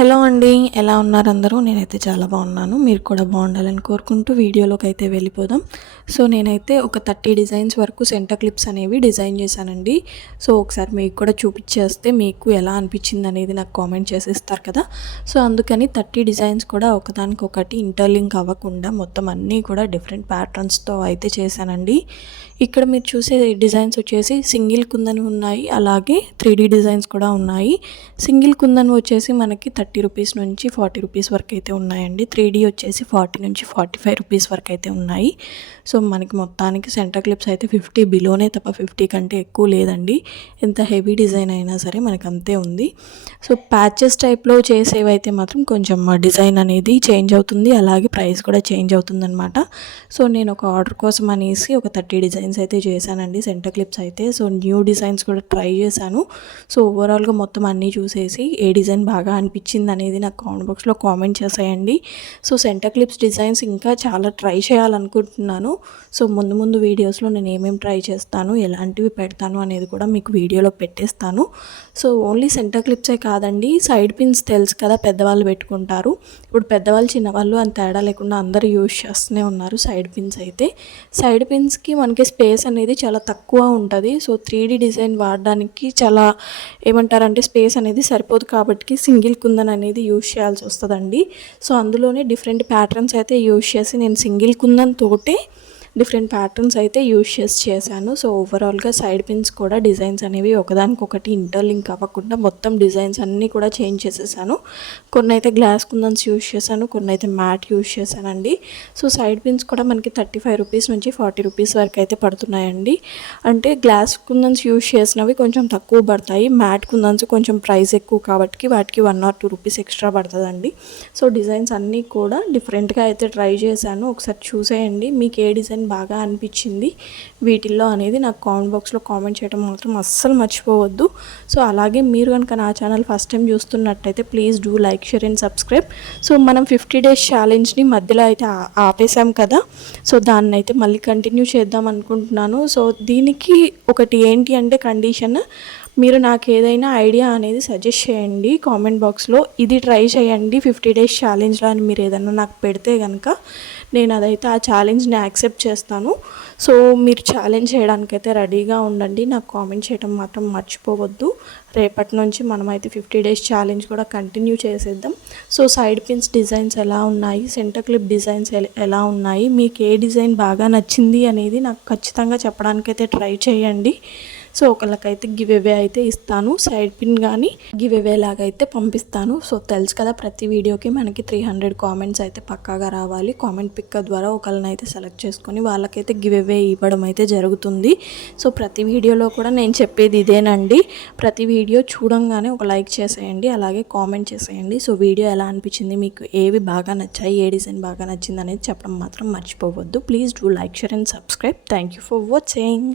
Hello అండి, ఎలా ఉన్నారు అందరూ? నేనైతే చాలా బాగున్నాను. మీరు కూడా బాగుండాలని కోరుకుంటూ వీడియోలోకి అయితే వెళ్ళిపోదాం. సో నేనైతే ఒక 30 డిజైన్స్ వరకు సెంటర్ క్లిప్స్ అనేవి డిజైన్ చేశానండి. సో ఒకసారి మీకు కూడా చూపించేస్తే మీకు ఎలా అనిపించింది అనేది నాకు కామెంట్ చేసేస్తారు కదా. సో అందుకని 30 డిజైన్స్ కూడా ఒకదానికొకటి ఇంటర్లింక్ అవ్వకుండా మొత్తం అన్నీ కూడా డిఫరెంట్ ప్యాటర్న్స్తో అయితే చేశానండి. ఇక్కడ మీరు చూసే డిజైన్స్ వచ్చేసి సింగిల్ కుందన్ ఉన్నాయి, అలాగే 3D డిజైన్స్ కూడా ఉన్నాయి. సింగిల్ కుందన్ వచ్చేసి మనకి 30 రూపీస్ నుంచి 40 రూపీస్ వరకు అయితే ఉన్నాయండి. 3D వచ్చేసి 40 నుంచి 45 రూపీస్ వరకు అయితే ఉన్నాయి. సో మనకి మొత్తానికి సెంటర్ క్లిప్స్ అయితే 50 బిలోనే తప్ప 50 కంటే ఎక్కువ లేదండి. ఎంత హెవీ డిజైన్ అయినా సరే మనకు అంతే ఉంది. సో ప్యాచెస్ టైప్లో చేసేవైతే మాత్రం కొంచెం డిజైన్ అనేది చేంజ్ అవుతుంది, అలాగే ప్రైస్ కూడా చేంజ్ అవుతుంది అనమాట. సో నేను ఒక ఆర్డర్ కోసం అనేసి ఒక 30 డిజైన్స్ అయితే చేశానండి సెంటర్ క్లిప్స్ అయితే. సో న్యూ డిజైన్స్ కూడా ట్రై చేశాను. సో ఓవరాల్గా మొత్తం అన్నీ చూసేసి ఏ డిజైన్ బాగా అనిపించింది అనేది నాకు కామెంట్ బాక్స్లో కామెంట్ చేసేయండి. సో సెంటర్ క్లిప్స్ డిజైన్స్ ఇంకా చాలా ట్రై చేయాలనుకుంటున్నాను. సో ముందు వీడియోస్లో నేను ఏమేమి ట్రై చేస్తాను, ఎలాంటివి పెడతాను అనేది కూడా మీకు వీడియోలో పెట్టేస్తాను. సో ఓన్లీ సెంటర్ క్లిప్సే కాదండి, సైడ్ పిన్స్ తెలుసు కదా పెద్దవాళ్ళు పెట్టుకుంటారు. ఇప్పుడు పెద్దవాళ్ళు చిన్నవాళ్ళు అంత తేడా లేకుండా అందరూ యూజ్ చేస్తూనే ఉన్నారు సైడ్ పిన్స్ అయితే. సైడ్ పిన్స్కి మనకి స్పేస్ అనేది చాలా తక్కువ ఉంటుంది. సో 3D డిజైన్ వాడడానికి చాలా ఏమంటారంటే స్పేస్ అనేది సరిపోదు, కాబట్టి సింగిల్ కుందన్ అనేది యూజ్ చేయాల్సి వస్తుందండి. సో అందులోనే డిఫరెంట్ ప్యాటర్న్స్ అయితే యూజ్ చేసి నేను సింగిల్ కుందన్ తోటే డిఫరెంట్ ప్యాటర్న్స్ అయితే యూజ్ చేశాను. సో ఓవరాల్గా సైడ్ పిన్స్ కూడా డిజైన్స్ అనేవి ఒకదానికొకటి ఇంటర్లింక్ అవ్వకుండా మొత్తం డిజైన్స్ అన్నీ కూడా చేంజ్ చేసేసాను. కొన్ని అయితే గ్లాస్ కుందన్స్ యూజ్ చేశాను, కొన్ని అయితే మ్యాట్ యూజ్ చేశానండి. సో సైడ్ పిన్స్ కూడా మనకి 35 రూపీస్ నుంచి 40 రూపీస్ వరకు అయితే పడుతున్నాయండి. అంటే గ్లాస్ కుందన్స్ యూజ్ చేసినవి కొంచెం తక్కువ పడతాయి, మ్యాట్ కుందన్స్ కొంచెం ప్రైస్ ఎక్కువ కాబట్టి వాటికి 1 or 2 రూపీస్ ఎక్స్ట్రా పడుతుందండి. సో డిజైన్స్ అన్నీ కూడా డిఫరెంట్గా అయితే ట్రై చేశాను. ఒకసారి చూసేయండి మీకు ఏ డిజైన్ బాగా అనిపించింది వీటిల్లో అనేది నాకు కామెంట్ బాక్స్లో కామెంట్ చేయడం మాత్రం అస్సలు మర్చిపోవద్దు. సో అలాగే మీరు కనుక నా ఛానల్ ఫస్ట్ టైం చూస్తున్నట్టయితే please do like, share and subscribe. So మనం 50 డేస్ ఛాలెంజ్ని మధ్యలో అయితే ఆపేసాం కదా. సో దాన్ని అయితే మళ్ళీ కంటిన్యూ చేద్దాం అనుకుంటున్నాను. సో దీనికి ఒకటి ఏంటి అంటే కండిషన్, మీరు నాకు ఏదైనా ఐడియా అనేది సజెస్ట్ చేయండి కామెంట్ బాక్స్లో. ఇది ట్రై చేయండి 50 డేస్ ఛాలెంజ్లో అని మీరు ఏదైనా నాకు పెడితే కనుక నేను అదైతే ఆ ఛాలెంజ్ని యాక్సెప్ట్ చేస్తాను. సో మీరు ఛాలెంజ్ చేయడానికైతే రెడీగా ఉండండి, నాకు కామెంట్ చేయడం మాత్రం మర్చిపోవద్దు. రేపటి నుంచి మనమైతే 50 డేస్ ఛాలెంజ్ కూడా కంటిన్యూ చేసేద్దాం. సో సైడ్ పిన్స్ డిజైన్స్ ఎలా ఉన్నాయి, సెంటర్ క్లిప్ డిజైన్స్ ఎలా ఉన్నాయి, మీకు ఏ డిజైన్ బాగా నచ్చింది అనేది నాకు ఖచ్చితంగా చెప్పడానికైతే ట్రై చేయండి. సో ఒకళ్ళకైతే గివ్ అవే అయితే ఇస్తాను, సైడ్ పిన్ కానీ గివ్ అవే లాగా అయితే పంపిస్తాను. సో తెలుసు కదా ప్రతి వీడియోకి మనకి 300 కామెంట్స్ అయితే పక్కాగా రావాలి. కామెంట్ పిక్కర్ ద్వారా ఒకళ్ళనైతే సెలెక్ట్ చేసుకొని వాళ్ళకైతే గివ్ అవే ఇవ్వడం అయితే జరుగుతుంది. సో ప్రతి వీడియోలో కూడా నేను చెప్పేది ఇదేనండి, ప్రతి వీడియో చూడంగానే ఒక లైక్ చేసేయండి, అలాగే కామెంట్ చేసేయండి. సో వీడియో ఎలా అనిపించింది, మీకు ఏవి బాగా నచ్చాయి, ఏ డిజైన్ బాగా నచ్చింది అనేది చెప్పడం మాత్రం మర్చిపోవద్దు. Please do like, share and subscribe. Thank you for watching.